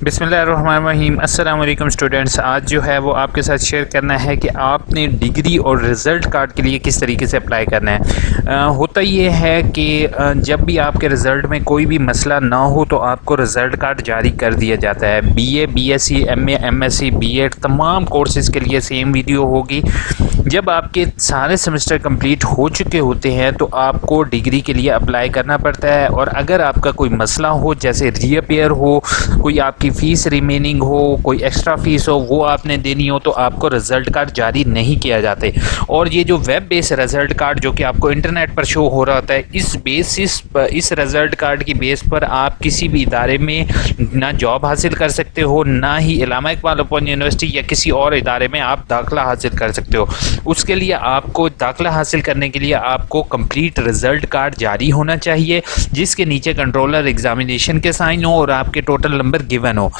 बिस्मिल्लाहिर्रहमानिर्रहीम। अस्सलाम वालेकुम स्टूडेंट्स। आज जो है वो आपके साथ शेयर करना है कि आपने डिग्री और रिज़ल्ट कार्ड के लिए किस तरीके से अप्लाई करना है। होता ये है कि जब भी आपके रिज़ल्ट में कोई भी मसला ना हो तो आपको रिज़ल्ट कार्ड जारी कर दिया जाता है। BA, BSc, MA, MSc, BEd तमाम कोर्सेज़ के लिए सेम वीडियो होगी। जब आपके सारे सेमेस्टर कंप्लीट हो चुके होते हैं तो आपको डिग्री के लिए अप्लाई करना पड़ता है। और अगर आपका कोई मसला हो, जैसे रीअपेयर हो, कोई आपकी फ़ीस रिमेनिंग हो, कोई एक्स्ट्रा फ़ीस हो, वो आपने देनी हो, तो आपको रिज़ल्ट कार्ड जारी नहीं किया जाते। और ये जो वेब बेस्ड रिज़ल्ट कार्ड जो कि आपको इंटरनेट पर शो हो रहा होता है, इस बेसिस पर, इस रिज़ल्ट कार्ड की बेस पर आप किसी भी इदारे में ना जॉब हासिल कर सकते हो, ना ही इलामा इकबाल ओपन यूनिवर्सिटी या किसी और इदारे में आप दाखिला हासिल कर सकते हो। उसके लिए आपको दाखिला हासिल करने के लिए आपको कंप्लीट रिज़ल्ट कार्ड जारी होना चाहिए, जिसके नीचे कंट्रोलर एग्जामिनेशन के साइन हो और आपके टोटल नंबर गिवन हो।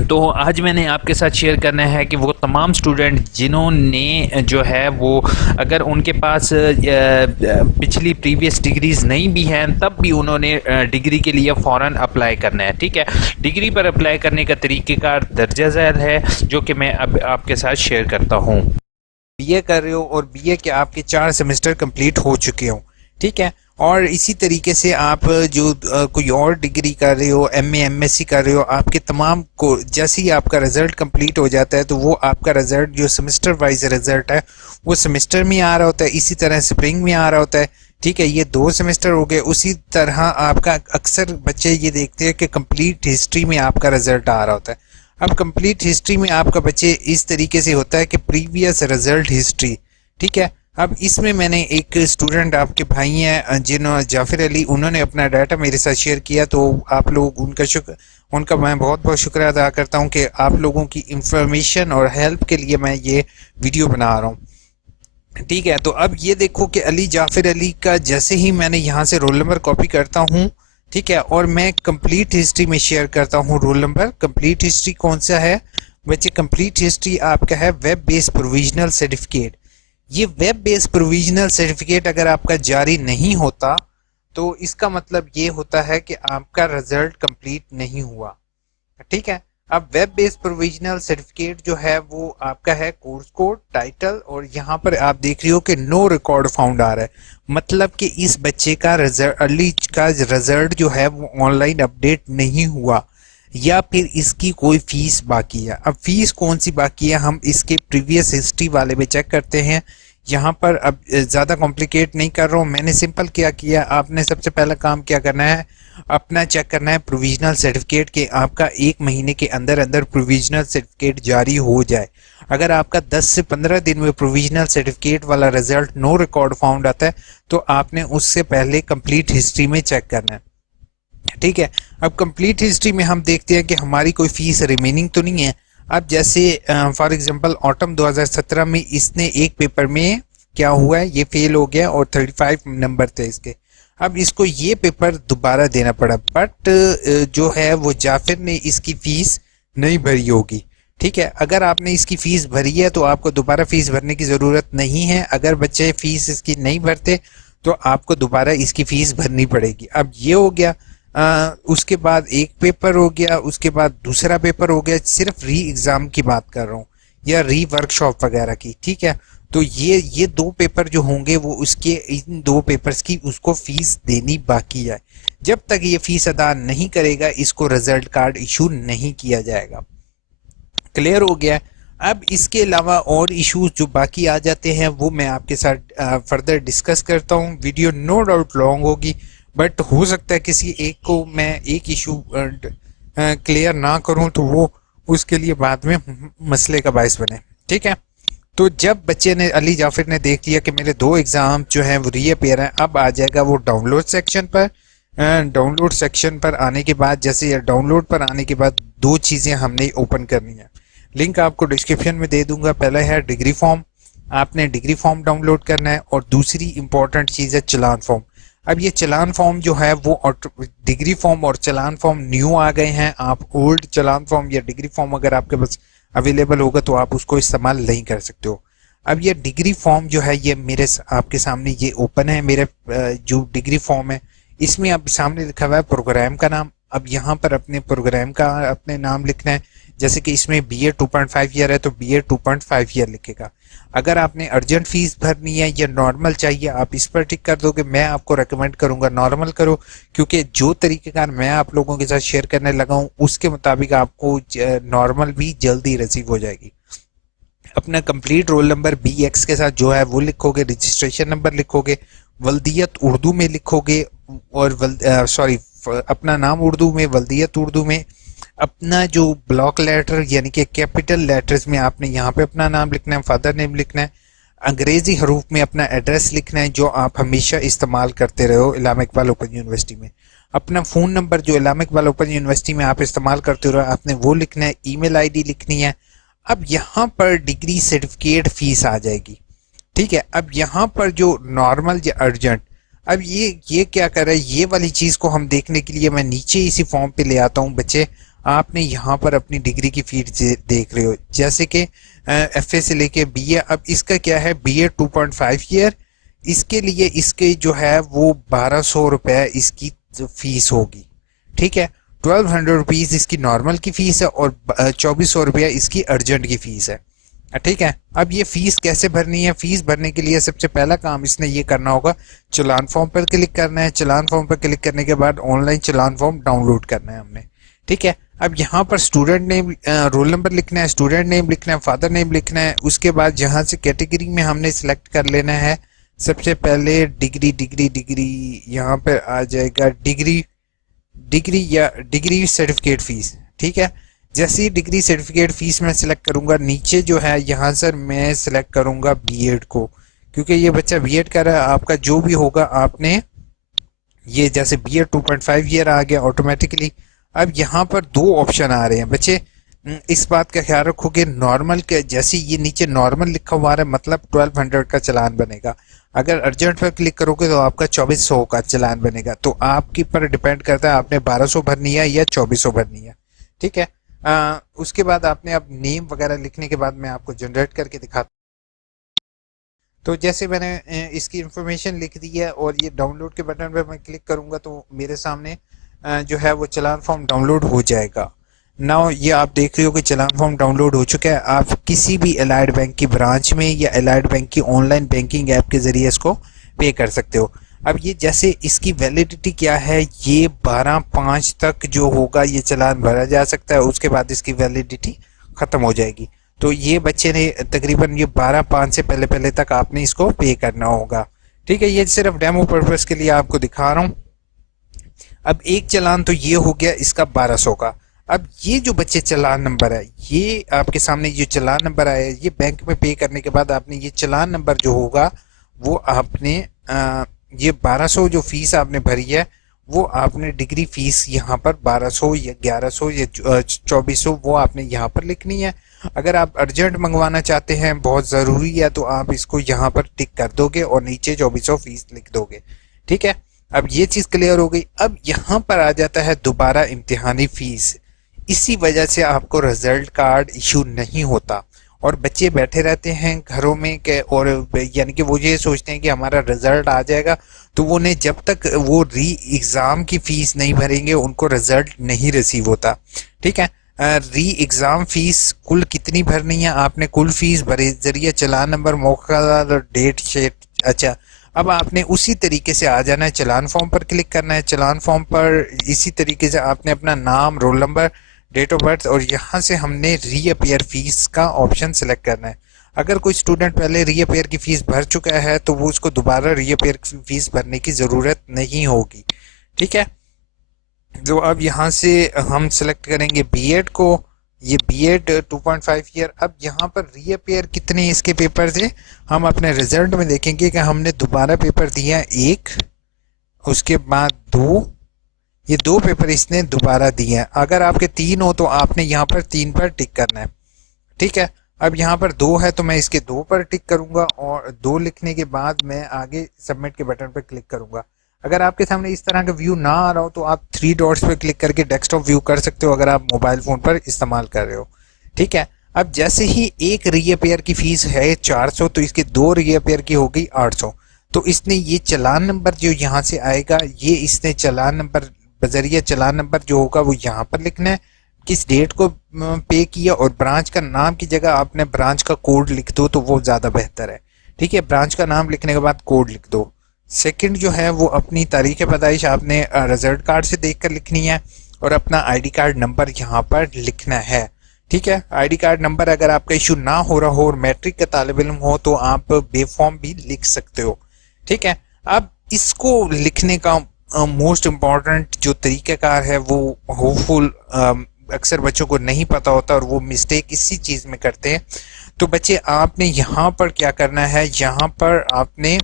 तो आज मैंने आपके साथ शेयर करना है कि वो तमाम स्टूडेंट जिन्होंने जो है वो, अगर उनके पास पिछली प्रीवियस डिग्रीज़ नहीं भी हैं, तब भी उन्होंने डिग्री के लिए फ़ौरन अप्लाई करना है। ठीक है, डिग्री पर अप्लाई करने का तरीक़ेकार दर्जा झैल है, जो कि मैं अब आपके साथ शेयर करता हूँ। बीए कर रहे हो और बीए के आपके 4 सेमेस्टर कंप्लीट हो चुके हो, ठीक है। और इसी तरीके से आप जो कोई और डिग्री कर रहे हो, एमए, एमएससी कर रहे हो, आपके तमाम को जैसे ही आपका रिज़ल्ट कंप्लीट हो जाता है तो वो आपका रिज़ल्ट जो सेमेस्टर वाइज रिज़ल्ट है वो सेमेस्टर में आ रहा होता है। इसी तरह स्प्रिंग में आ रहा होता है, ठीक है। ये 2 सेमेस्टर हो गए। उसी तरह आपका अक्सर बच्चे ये देखते हैं कि कंप्लीट हिस्ट्री में आपका रिज़ल्ट आ रहा होता है। अब कंप्लीट हिस्ट्री में आपका बच्चे इस तरीके से होता है कि प्रीवियस रिजल्ट हिस्ट्री, ठीक है। अब इसमें मैंने एक स्टूडेंट, आपके भाई हैं जिन्होंने, जाफिर अली, उन्होंने अपना डाटा मेरे साथ शेयर किया, तो आप लोग उनका मैं बहुत बहुत शुक्रिया अदा करता हूं कि आप लोगों की इंफॉर्मेशन और हेल्प के लिए मैं ये वीडियो बना रहा हूँ, ठीक है। तो अब ये देखो कि अली, जाफिर अली का जैसे ही मैंने यहाँ से रोल नंबर कॉपी करता हूँ, ठीक है, और मैं कंप्लीट हिस्ट्री में शेयर करता हूँ रोल नंबर। कंप्लीट हिस्ट्री कौन सा है बच्चे? कंप्लीट हिस्ट्री आपका है वेब बेस्ड प्रोविजनल सर्टिफिकेट। ये वेब बेस्ड प्रोविजनल सर्टिफिकेट अगर आपका जारी नहीं होता तो इसका मतलब ये होता है कि आपका रिजल्ट कंप्लीट नहीं हुआ, ठीक है। अब वेब बेस्ड प्रोविजनल सर्टिफिकेट जो है वो आपका है कोर्स कोड, टाइटल, और यहाँ पर आप देख रही हो कि नो रिकॉर्ड फाउंड आ रहा है, मतलब कि इस बच्चे का रिजल्ट, अर्ली का रिजल्ट जो है वो ऑनलाइन अपडेट नहीं हुआ, या फिर इसकी कोई फीस बाकी है। अब फीस कौन सी बाकी है हम इसके प्रीवियस हिस्ट्री वाले में चेक करते हैं। यहाँ पर अब ज़्यादा कॉम्प्लिकेट नहीं कर रहा हूँ, मैंने सिंपल क्या किया, आपने सबसे पहला काम क्या करना है, अपना चेक करना है प्रोविजनल सर्टिफिकेट के आपका 1 महीने के अंदर अंदर प्रोविजनल सर्टिफिकेट जारी हो जाए। अगर आपका 10 से 15 दिन में प्रोविजनल सर्टिफिकेट वाला रिजल्ट नो रिकॉर्ड फाउंड आता है तो आपने उससे पहले कंप्लीट हिस्ट्री में चेक करना है, ठीक है। अब कंप्लीट हिस्ट्री में हम देखते हैं कि हमारी कोई फीस रिमेनिंग तो नहीं है। अब जैसे फॉर एग्जांपल ऑटम 2017 में इसने एक पेपर में क्या हुआ है, ये फेल हो गया और 35 नंबर थे इसके। अब इसको ये पेपर दोबारा देना पड़ा, बट जो है वो जाफिर ने इसकी फीस नहीं भरी होगी, ठीक है। अगर आपने इसकी फीस भरी है तो आपको दोबारा फीस भरने की ज़रूरत नहीं है। अगर बच्चे फीस इसकी नहीं भरते तो आपको दोबारा इसकी फीस भरनी पड़ेगी। अब ये हो गया। उसके बाद एक पेपर हो गया, उसके बाद दूसरा पेपर हो गया, सिर्फ री एग्ज़ाम की बात कर रहा हूँ या री वर्कशॉप वगैरह की, ठीक है। तो ये 2 पेपर जो होंगे वो उसके, इन 2 पेपर्स की उसको फीस देनी बाकी है। जब तक ये फीस अदा नहीं करेगा इसको रिजल्ट कार्ड इशू नहीं किया जाएगा। क्लियर हो गया? अब इसके अलावा और इश्यूज जो बाकी आ जाते हैं वो मैं आपके साथ फर्दर डिस्कस करता हूँ। वीडियो नो डाउट लॉन्ग होगी, बट हो सकता है किसी एक को मैं एक इशू क्लियर ना करूं तो वो उसके लिए बाद में मसले का बायस बने, ठीक है। तो जब बच्चे ने, अली जाफिर ने देख लिया कि मेरे 2 एग्ज़ाम जो हैं वो रीअपेयर हैं, अब आ जाएगा वो डाउनलोड सेक्शन पर। डाउनलोड सेक्शन पर आने के बाद, जैसे डाउनलोड पर आने के बाद 2 चीज़ें हमने ओपन करनी है। लिंक आपको डिस्क्रिप्शन में दे दूंगा। पहला है डिग्री फॉर्म, आपने डिग्री फॉर्म डाउनलोड करना है, और दूसरी इंपॉर्टेंट चीज़ है चलान फॉर्म। अब ये चलान फॉर्म जो है वो डिग्री फॉर्म और चलान फॉर्म न्यू आ गए हैं। आप ओल्ड चलान फॉर्म या डिग्री फॉर्म अगर आपके पास अवेलेबल होगा तो आप उसको इस्तेमाल नहीं कर सकते हो। अब ये डिग्री फॉर्म जो है ये मेरे आपके सामने ये ओपन है। मेरे जो डिग्री फॉर्म है इसमें अब सामने लिखा हुआ है प्रोग्राम का नाम। अब यहाँ पर अपने प्रोग्राम का अपने नाम लिखना है, जैसे कि इसमें BA 2.5 ईयर है तो BA 2.5 ईयर लिखेगा। अगर आपने अर्जेंट फीस भरनी है या नॉर्मल चाहिए आप इस पर टिक कर दोगे। मैं आपको रेकमेंड करूंगा नॉर्मल करो, क्योंकि जो तरीकेकार मैं आप लोगों के साथ शेयर करने लगा हूँ उसके मुताबिक आपको नॉर्मल भी जल्दी रिसीव हो जाएगी। अपना कंप्लीट रोल नंबर BX के साथ जो है वो लिखोगे, रजिस्ट्रेशन नंबर लिखोगे, वल्दियत उर्दू में लिखोगे, और अपना नाम उर्दू में, वल्दियत उर्दू में, अपना जो ब्लॉक लेटर यानी कि कैपिटल लेटर्स में आपने यहाँ पे अपना नाम लिखना है, फादर नेम लिखना है, अंग्रेजी हरूफ में अपना एड्रेस लिखना है जो आप हमेशा इस्तेमाल करते रहे हो इलामा इकबाल ओपन यूनिवर्सिटी में, अपना फ़ोन नंबर जो इलामा इकबाल ओपन यूनिवर्सिटी में आप इस्तेमाल करते हो आपने वो लिखना है, ईमेल आईडी लिखनी है। अब यहाँ पर डिग्री सर्टिफिकेट फीस आ जाएगी, ठीक है। अब यहाँ पर जो नॉर्मल या अर्जेंट, अब ये क्या कर रहा है, ये वाली चीज़ को हम देखने के लिए मैं नीचे इसी फॉर्म पे ले आता हूँ। बच्चे आपने यहाँ पर अपनी डिग्री की फीस देख रहे हो, जैसे कि FA से लेके BA। अब इसका क्या है, BA 2.5 ईयर, इसके लिए इसके जो है वो 1200 रुपये इसकी फीस होगी, ठीक है। 1200 रुपीज़ इसकी नॉर्मल की फ़ीस है और 2400 रुपया इसकी अर्जेंट की फ़ीस है, ठीक है। अब ये फ़ीस कैसे भरनी है, फ़ीस भरने के लिए सबसे पहला काम इसने ये करना होगा, चलान फॉर्म पर क्लिक करना है। चलान फॉर्म पर क्लिक करने के बाद ऑनलाइन चलान फॉर्म डाउनलोड करना है हमने, ठीक है। अब यहाँ पर स्टूडेंट नेम, रोल नंबर लिखना है, स्टूडेंट नेम लिखना है, फादर नेम लिखना है। उसके बाद जहाँ से कैटेगरी में हमने सेलेक्ट कर लेना है, सबसे पहले डिग्री यहाँ पर आ जाएगा डिग्री सर्टिफिकेट फीस, ठीक है। जैसे ही डिग्री सर्टिफिकेट फीस मैं सिलेक्ट करूंगा, नीचे जो है यहाँ सर मैं सिलेक्ट करूंगा बीएड को, क्योंकि ये बच्चा बीएड कर रहा है। आपका जो भी होगा आपने ये जैसे BA 2.5 ईयर आ गया ऑटोमेटिकली। अब यहाँ पर दो ऑप्शन आ रहे हैं बच्चे, इस बात का ख्याल रखोगे नॉर्मल के जैसे ये नीचे नॉर्मल लिखा हुआ है मतलब 1200 का चलान बनेगा। अगर अर्जेंट पर क्लिक करोगे तो आपका 2400 का चलान बनेगा। तो आपके पर डिपेंड करता है आपने 1200 भरनी है या 2400 भरनी है, ठीक है। उसके बाद आपने अब नेम वगैरह लिखने के बाद मैं आपको जनरेट करके दिखाता हूँ। तो जैसे मैंने इसकी इंफॉर्मेशन लिख दी है और ये डाउनलोड के बटन पर मैं क्लिक करूँगा तो मेरे सामने जो है वो चलान फॉर्म डाउनलोड हो जाएगा। नाउ ये आप देख रहे हो कि चलान फॉर्म डाउनलोड हो चुका है। आप किसी भी एलाइड बैंक की ब्रांच में या एलाइड बैंक की ऑनलाइन बैंकिंग ऐप के ज़रिए इसको पे कर सकते हो। अब ये जैसे इसकी वैलिडिटी क्या है, ये 12/5 तक जो होगा ये चलान भरा जा सकता है, उसके बाद इसकी वैलिडिटी ख़त्म हो जाएगी। तो ये बच्चे ने तकरीबन ये 12/5 से पहले पहले तक आपने इसको पे करना होगा, ठीक है। ये सिर्फ डेमो पर्पज़ के लिए आपको दिखा रहा हूँ। अब एक चलान तो ये हो गया इसका 1200 का। अब ये जो बच्चे चलान नंबर है, ये आपके सामने जो चलान नंबर आया है, ये बैंक में पे करने के बाद आपने ये चलान नंबर जो होगा वो आपने ये 1200 जो फीस आपने भरी है वो आपने डिग्री फीस यहाँ पर 1200 या 1100 या 2400 वो आपने यहाँ पर लिखनी है। अगर आप अर्जेंट मंगवाना चाहते हैं, बहुत ज़रूरी है, तो आप इसको यहाँ पर टिक कर दोगे और नीचे 2400 फीस लिख दोगे, ठीक है। अब ये चीज़ क्लियर हो गई। अब यहाँ पर आ जाता है दोबारा इम्तिहानी फीस। इसी वजह से आपको रिजल्ट कार्ड इशू नहीं होता और बच्चे बैठे रहते हैं घरों में के, और यानी कि वो ये सोचते हैं कि हमारा रिजल्ट आ जाएगा, तो वो ने जब तक वो री एग्ज़ाम की फ़ीस नहीं भरेंगे उनको रिजल्ट नहीं रिसीव होता, ठीक है। री एग्ज़ाम फ़ीस कुल कितनी भरनी है, आपने कुल फ़ीस भरे जरिए चलान नंबर, मौका, डेट शेट। अच्छा, अब आपने उसी तरीके से आ जाना है, चलान फॉर्म पर क्लिक करना है। चलान फॉर्म पर इसी तरीके से आपने अपना नाम, roll number, date of birth और यहाँ से हमने रीअपेयर फीस का ऑप्शन सेलेक्ट करना है। अगर कोई स्टूडेंट पहले रीअपेयर की फ़ीस भर चुका है तो वो उसको दोबारा रीअपेयर फीस भरने की ज़रूरत नहीं होगी, ठीक है। तो अब यहाँ से हम सेलेक्ट करेंगे बीएड को, ये बीएड 2.5 ईयर। अब यहाँ पर रीअपेयर कितने इसके पेपर थे हम अपने रिजल्ट में देखेंगे कि हमने दोबारा पेपर दिया एक, उसके बाद दो, ये दो पेपर इसने दोबारा दिए हैं। अगर आपके 3 हो तो आपने यहाँ पर 3 पर टिक करना है, ठीक है। अब यहाँ पर 2 है तो मैं इसके 2 पर टिक करूँगा और 2 लिखने के बाद मैं आगे सबमिट के बटन पर क्लिक करूँगा। अगर आपके सामने इस तरह का व्यू ना आ रहा हो तो आप 3 डॉट्स पर क्लिक करके डेस्कटॉप व्यू कर सकते हो अगर आप मोबाइल फ़ोन पर इस्तेमाल कर रहे हो, ठीक है। अब जैसे ही एक रीअपेयर की फ़ीस है 400 तो इसके 2 रीअपेयर की हो गई 800। तो इसने ये चलान नंबर जो यहाँ से आएगा ये इसने चलान नंबर बजरिया चालान नंबर जो होगा वो यहाँ पर लिखना है, किस डेट को पे किया, और ब्रांच का नाम की जगह आपने ब्रांच का कोड लिख दो तो वो ज़्यादा बेहतर है। ठीक है, ब्रांच का नाम लिखने के बाद कोड लिख दो। सेकंड जो है वो अपनी तारीख पैदाइश आपने रिजल्ट कार्ड से देखकर लिखनी है, और अपना आईडी कार्ड नंबर यहाँ पर लिखना है। ठीक है, आईडी कार्ड नंबर अगर आपका इशू ना हो रहा हो और मैट्रिक का तालिब इल्म हो तो आप बेफॉर्म भी लिख सकते हो। ठीक है, अब इसको लिखने का मोस्ट इम्पॉर्टेंट जो तरीक़ाकार है वो होपफुल अक्सर बच्चों को नहीं पता होता और वो मिस्टेक इसी चीज़ में करते हैं। तो बच्चे आपने यहाँ पर क्या करना है, यहाँ पर आपने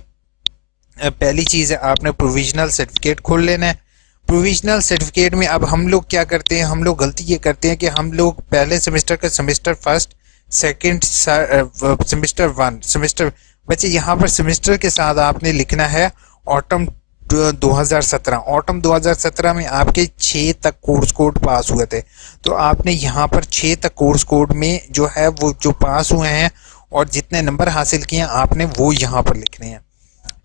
पहली चीज़ है आपने प्रोविजनल सर्टिफिकेट खोल लेना है। प्रोविजनल सर्टिफिकेट में अब हम लोग क्या करते हैं, हम लोग गलती ये करते हैं कि हम लोग पहले सेमेस्टर का semester first, second semester one, semester बच्चे यहाँ पर सेमेस्टर के साथ आपने लिखना है ऑटम 2017। ऑटम 2017 में आपके 6 तक कोर्स कोड पास हुए थे, तो आपने यहाँ पर 6 तक कोर्स कोड में जो है वो जो पास हुए हैं और जितने नंबर हासिल किए हैं आपने वो यहाँ पर लिखने हैं।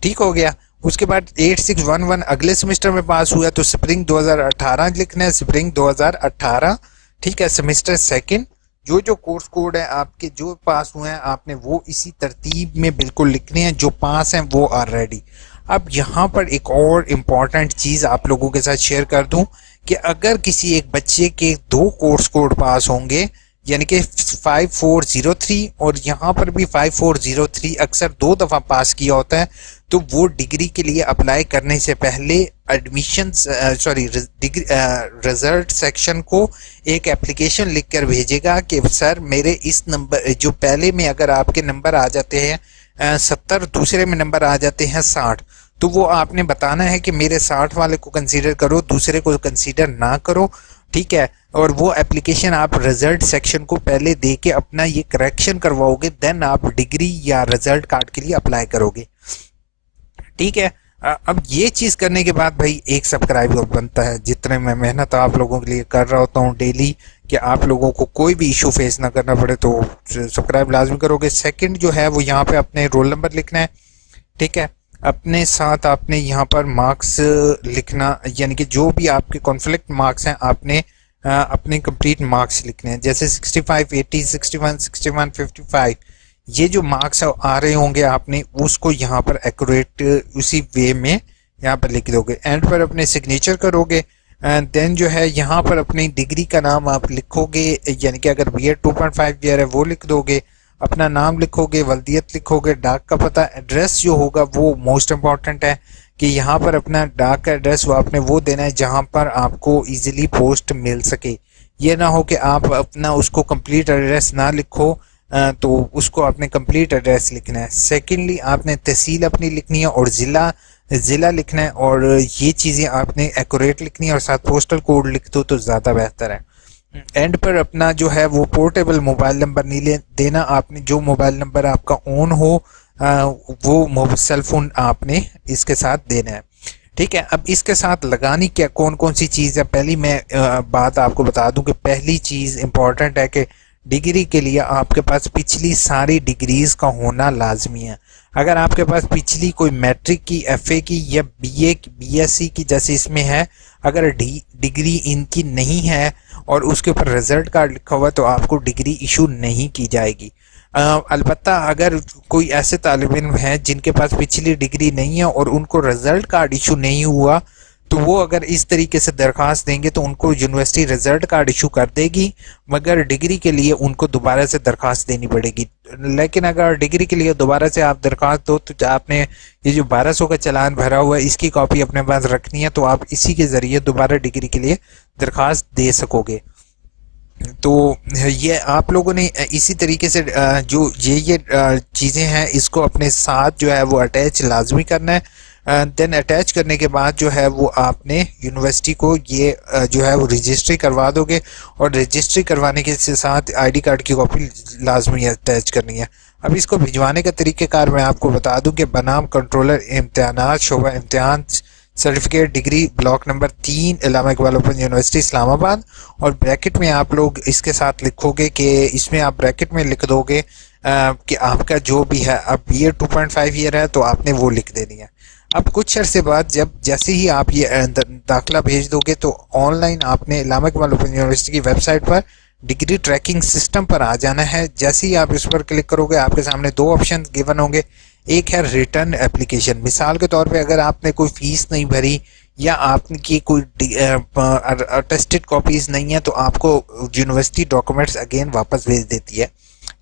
ठीक हो गया। उसके बाद 8611 अगले सेमेस्टर में पास हुआ तो स्प्रिंग 2018 लिखना है, स्प्रिंग 2018। ठीक है, सेमेस्टर सेकंड जो जो कोर्स कोड है आपके जो पास हुए हैं आपने वो इसी तरतीब में बिल्कुल लिखने हैं, जो पास हैं वो ऑलरेडी। अब यहाँ पर एक और इम्पॉर्टेंट चीज़ आप लोगों के साथ शेयर कर दूं कि अगर किसी एक बच्चे के 2 कोर्स कोड पास होंगे यानी कि 5403 और यहाँ पर भी 5403 अक्सर 2 दफ़ा पास किया होता है, तो वो डिग्री के लिए अप्लाई करने से पहले एडमिशन डिग्री रिजल्ट सेक्शन को एक एप्लीकेशन लिख कर भेजेगा कि सर मेरे इस नंबर जो पहले में अगर आपके नंबर आ जाते हैं 70, दूसरे में नंबर आ जाते हैं 60, तो वो आपने बताना है कि मेरे 60 वाले को कंसीडर करो, दूसरे को कंसीडर ना करो। ठीक है, और वो एप्लीकेशन आप रिजल्ट सेक्शन को पहले दे के अपना ये करेक्शन करवाओगे, देन आप डिग्री या रिजल्ट कार्ड के लिए अप्लाई करोगे। ठीक है, अब ये चीज़ करने के बाद भाई एक सब्सक्राइबर बनता है। जितने मैं मेहनत आप लोगों के लिए कर रहा होता हूँ डेली कि आप लोगों को कोई भी इशू फेस ना करना पड़े, तो सब्सक्राइब लाजमी करोगे। सेकंड जो है वो यहाँ पे अपने रोल नंबर लिखना है। ठीक है, अपने साथ आपने यहाँ पर मार्क्स लिखना, यानी कि जो भी आपके कॉन्फ्लिक्ट मार्क्स हैं आपने अपने कंप्लीट मार्क्स लिखने हैं, जैसे 65, 80, 61, 61, 55 ये जो मार्क्स आ रहे होंगे आपने उसको यहाँ पर एक्यूरेट उसी वे में यहाँ पर लिख दोगे। एंड पर अपने सिग्नेचर करोगे, देन जो है यहाँ पर अपनी डिग्री का नाम आप लिखोगे, यानी कि अगर बीएड 2.5 ईयर है वो लिख दोगे, अपना नाम लिखोगे, वल्दियत लिखोगे, डाक का पता, एड्रेस जो होगा वो मोस्ट इम्पॉर्टेंट है कि यहाँ पर अपना डाक का एड्रेस वो आपने वो देना है जहाँ पर आपको इजीली पोस्ट मिल सके। ये ना हो कि आप अपना उसको कंप्लीट एड्रेस ना लिखो, तो उसको आपने कंप्लीट एड्रेस लिखना है। सेकेंडली आपने तहसील अपनी लिखनी है और ज़िला लिखना है, और ये चीज़ें आपने एक्यूरेट लिखनी है और साथ पोस्टल कोड लिख दो तो ज़्यादा बेहतर है। एंड पर अपना जो है वो पोर्टेबल मोबाइल नंबर नहीं देना, आपने जो मोबाइल नंबर आपका ऑन हो वो सेल फोन आपने इसके साथ देना है। ठीक है, अब इसके साथ लगानी क्या कौन कौन सी चीज़ है, पहली मैं बात आपको बता दूं कि पहली चीज़ इम्पॉर्टेंट है कि डिग्री के लिए आपके पास पिछली सारी डिग्रीज का होना लाजमी है। अगर आपके पास पिछली कोई मैट्रिक की, एफए की या बीए की, बीएससी की जैसे इसमें है, अगर डिग्री इनकी नहीं है और उसके ऊपर रिजल्ट कार्ड लिखा हुआ तो आपको डिग्री इशू नहीं की जाएगी। अलबत्ता अगर कोई ऐसे तालिब इल्म हैं जिनके पास पिछली डिग्री नहीं है और उनको रिजल्ट कार्ड इशू नहीं हुआ, तो वो अगर इस तरीके से दरख्वास्त देंगे तो उनको यूनिवर्सिटी रिजल्ट कार्ड इशू कर देगी, मगर डिग्री के लिए उनको दोबारा से दरख्वास्त देनी पड़ेगी। लेकिन अगर डिग्री के लिए दोबारा से आप दरख्वास्त दो तो आपने ये जो 1200 का चालान भरा हुआ है इसकी कॉपी अपने पास रखनी है, तो आप इसी के ज़रिए दोबारा डिग्री के लिए दरख्वास्त दे सकोगे। तो ये आप लोगों ने इसी तरीके से जो ये चीज़ें हैं इसको अपने साथ जो है वो अटैच लाजमी करना है। देन अटैच करने के बाद जो है वो आपने यूनिवर्सिटी को ये जो है वो रजिस्ट्री करवा दोगे, और रजिस्ट्री करवाने के साथ आईडी कार्ड की कॉपी लाजमी अटैच करनी है। अब इसको भिजवाने का तरीक़ेकार मैं आपको बता दूं कि बनाम कंट्रोलर इम्तिहानात शोबा इम्तिहान certificate degree block number 3 Allama Iqbal open university Islamabad, और ब्रैकेट में आप लोग इसके साथ लिखोगे कि इसमें आप ब्रैकेट में लिख दोगे कि आपका जो भी है, अब बीए 2.5 ईयर है तो आपने वो लिख देनी है। अब कुछ अरसे बाद जैसे ही आप ये दाखिला भेज दोगे तो ऑनलाइन आपने इल्लामा इकबाल ओपन यूनिवर्सिटी की वेबसाइट पर डिग्री ट्रैकिंग सिस्टम पर आ जाना है। जैसे ही आप इस पर क्लिक करोगे आपके सामने दो ऑप्शन गिवन होंगे। एक है रिटर्न एप्लीकेशन। मिसाल के तौर पे अगर आपने कोई फीस नहीं भरी या आपकी कोई अटेस्टेड कॉपीज नहीं है तो आपको यूनिवर्सिटी डॉक्यूमेंट्स अगेन वापस भेज देती है,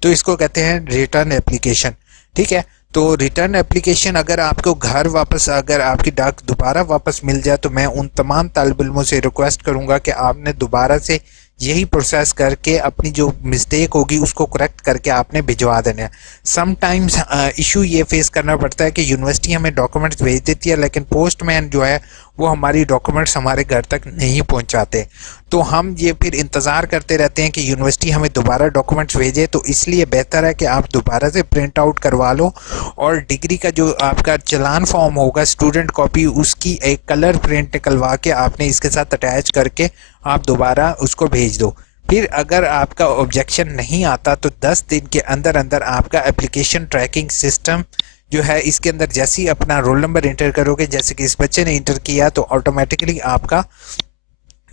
तो इसको कहते हैं रिटर्न एप्लीकेशन। ठीक है, तो रिटर्न एप्लीकेशन अगर आपको घर वापस, अगर आपकी डाक दोबारा वापस मिल जाए तो मैं उन तमाम तालिब इल्मों से रिक्वेस्ट करूंगा कि आपने दोबारा से यही प्रोसेस करके अपनी जो मिस्टेक होगी उसको करेक्ट करके आपने भिजवा देना है। समटाइम्स इशू ये फेस करना पड़ता है कि यूनिवर्सिटी हमें डॉक्यूमेंट्स भेज देती है लेकिन पोस्टमैन जो है वो हमारी डॉक्यूमेंट्स हमारे घर तक नहीं पहुंचाते, तो हम ये फिर इंतज़ार करते रहते हैं कि यूनिवर्सिटी हमें दोबारा डॉक्यूमेंट्स भेजे। तो इसलिए बेहतर है कि आप दोबारा से प्रिंट आउट करवा लो और डिग्री का जो आपका चलान फॉर्म होगा, स्टूडेंट कॉपी, उसकी एक कलर प्रिंट निकलवा के आपने इसके साथ अटैच करके आप दोबारा उसको भेज दो। फिर अगर आपका ऑब्जेक्शन नहीं आता तो 10 दिन के अंदर अंदर आपका एप्लीकेशन ट्रैकिंग सिस्टम जो है इसके अंदर जैसे ही अपना रोल नंबर इंटर करोगे, जैसे कि इस बच्चे ने इंटर किया, तो ऑटोमेटिकली आपका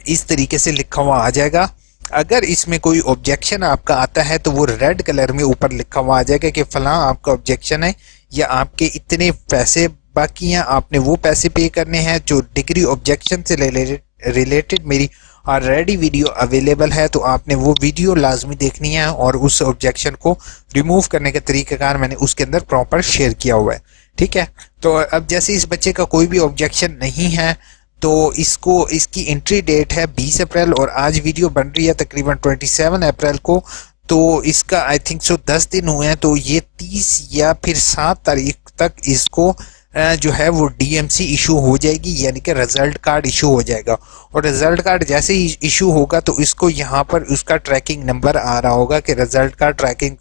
इस तरीके से लिखा हुआ आ जाएगा। अगर इसमें कोई ऑब्जेक्शन आपका आता है तो वो रेड कलर में ऊपर लिखा हुआ आ जाएगा कि फलां आपका ऑब्जेक्शन है या आपके इतने पैसे बाकी हैं, आपने वो पैसे पे करने हैं। जो डिग्री ऑब्जेक्शन से रिलेटेड मेरी ऑलरेडी वीडियो अवेलेबल है, तो आपने वो वीडियो लाजमी देखनी है और उस ऑब्जेक्शन को रिमूव करने का तरीकाकार मैंने उसके अंदर प्रॉपर शेयर किया हुआ है। ठीक है, तो अब जैसे इस बच्चे का कोई भी ऑब्जेक्शन नहीं है तो इसकी एंट्री डेट है 20 अप्रैल और आज वीडियो बन रही है तकरीबन 27 अप्रैल को, तो इसका आई थिंक सो 10 दिन हुए हैं, तो ये 30 या फिर 7 तारीख तक इसको जो है वो डीएमसी इशू हो जाएगी, यानी कि रिजल्ट कार्ड इशू हो जाएगा। और रिजल्ट कार्ड जैसे ही इशू होगा तो इसको यहाँ पर उसका ट्रैकिंग नंबर आ रहा होगा कि रिजल्ट कार्ड ट्रैकिंग,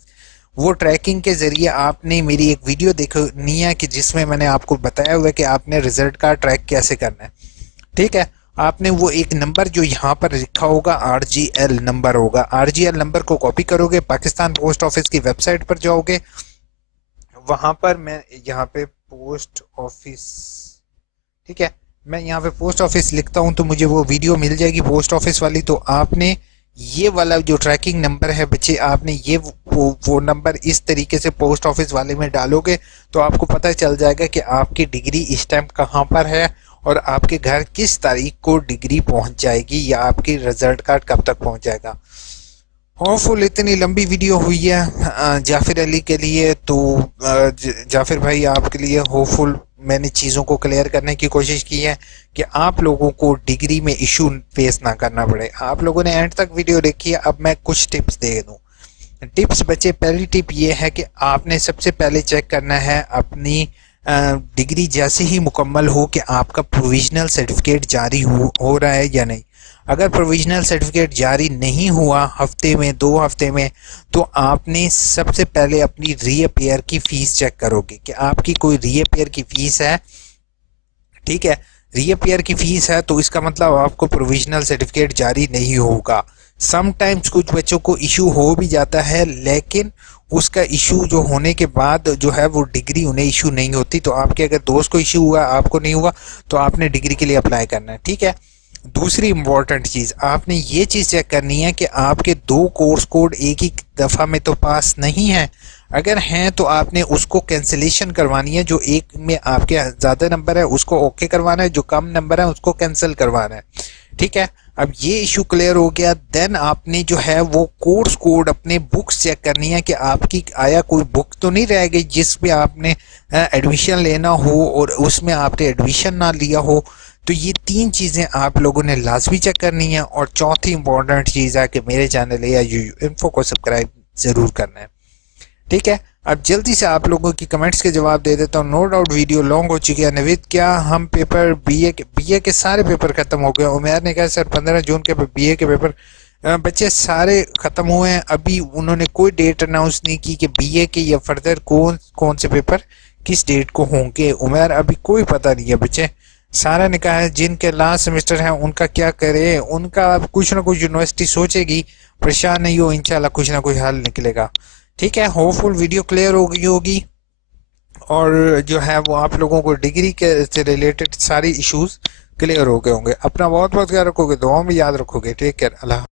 वो ट्रैकिंग के जरिए आपने मेरी एक वीडियो देखनी है कि जिसमें मैंने आपको बताया हुआ है कि आपने रिजल्ट कार्ड ट्रैक कैसे करना है। ठीक है, आपने वो एक नंबर जो यहाँ पर लिखा होगा RGL नंबर होगा, RGL नंबर को कॉपी करोगे, पाकिस्तान पोस्ट ऑफिस की वेबसाइट पर जाओगे, वहां पर मैं यहाँ पे पोस्ट ऑफिस, ठीक है, मैं यहाँ पे पोस्ट ऑफिस लिखता हूँ तो मुझे वो वीडियो मिल जाएगी पोस्ट ऑफिस वाली। तो आपने ये वाला जो ट्रैकिंग नंबर है बच्चे, आपने ये वो नंबर इस तरीके से पोस्ट ऑफिस वाले में डालोगे तो आपको पता चल जाएगा कि आपकी डिग्री इस टाइम कहाँ पर है और आपके घर किस तारीख को डिग्री पहुंच जाएगी या आपकी रिजल्ट कार्ड कब तक पहुंच जाएगा। होपफुल इतनी लंबी वीडियो हुई है जाफिर अली के लिए, तो जाफिर भाई आपके लिए होपफुल मैंने चीज़ों को क्लियर करने की कोशिश की है कि आप लोगों को डिग्री में इशू फेस ना करना पड़े। आप लोगों ने एंड तक वीडियो देखी है, अब मैं कुछ टिप्स दे दूं। टिप्स बच्चे, पहली टिप ये है कि आपने सबसे पहले चेक करना है अपनी डिग्री जैसे ही मुकम्मल हो कि आपका प्रोविजनल सर्टिफिकेट जारी हो रहा है या नहीं। अगर प्रोविजनल सर्टिफिकेट जारी नहीं हुआ हफ्ते में 2 हफ्ते में, तो आपने सबसे पहले अपनी रीअपेयर की फ़ीस चेक करोगे कि आपकी कोई रीअपेयर की फ़ीस है। ठीक है, रीअपेयर की फ़ीस है तो इसका मतलब आपको प्रोविजनल सर्टिफिकेट जारी नहीं होगा। समटाइम्स कुछ बच्चों को इशू हो भी जाता है लेकिन उसका इशू जो होने के बाद जो है वो डिग्री उन्हें इशू नहीं होती। तो आपके अगर दोस्त को इशू हुआ, आपको नहीं हुआ, तो आपने डिग्री के लिए अप्लाई करना है। ठीक है, दूसरी इम्पॉर्टेंट चीज़ आपने ये चीज़ चेक करनी है कि आपके 2 कोर्स कोड एक ही दफ़ा में तो पास नहीं है। अगर हैं तो आपने उसको कैंसिलेशन करवानी है। जो एक में आपके ज़्यादा नंबर है उसको ओके करवाना है, जो कम नंबर है उसको कैंसिल करवाना है। ठीक है, अब ये इशू क्लियर हो गया, देन आपने जो है वो कोर्स कोड अपने बुक्स चेक करनी है कि आपकी आया कोई बुक तो नहीं रह गई जिसमें आपने एडमिशन लेना हो और उसमें आपने एडमिशन ना लिया हो। तो ये 3 चीज़ें आप लोगों ने लाजमी चेक करनी है। और चौथी इंपॉर्टेंट चीज़ है कि मेरे चैनल AIUU इन्फो को सब्सक्राइब ज़रूर करना है। ठीक है, अब जल्दी से आप लोगों की कमेंट्स के जवाब दे देता हूँ। नो डाउट वीडियो लॉन्ग हो चुकी है। नवीद, क्या हम पेपर बीए के सारे पेपर ख़त्म हो गए? उमैर ने कहा सर 15 जून के बीए के पेपर बच्चे सारे ख़त्म हुए हैं। अभी उन्होंने कोई डेट अनाउंस नहीं की कि बीए के या फर्दर कौन से पेपर किस डेट को होंगे। उमैर, अभी कोई पता नहीं है बच्चे। सारा ने कहा है जिनके लास्ट सेमेस्टर हैं उनका क्या करें, उनका अब कुछ ना कुछ यूनिवर्सिटी सोचेगी। परेशान नहीं हो, इंशाल्लाह कुछ ना कुछ हल निकलेगा। ठीक है, होपफुल वीडियो क्लियर हो गई होगी। और जो है वो आप लोगों को डिग्री के से रिलेटेड सारी इश्यूज क्लियर हो गए होंगे। अपना बहुत बहुत ख्याल रखोगे, दुआओं में याद रखोगे। Take care. अल्लाह।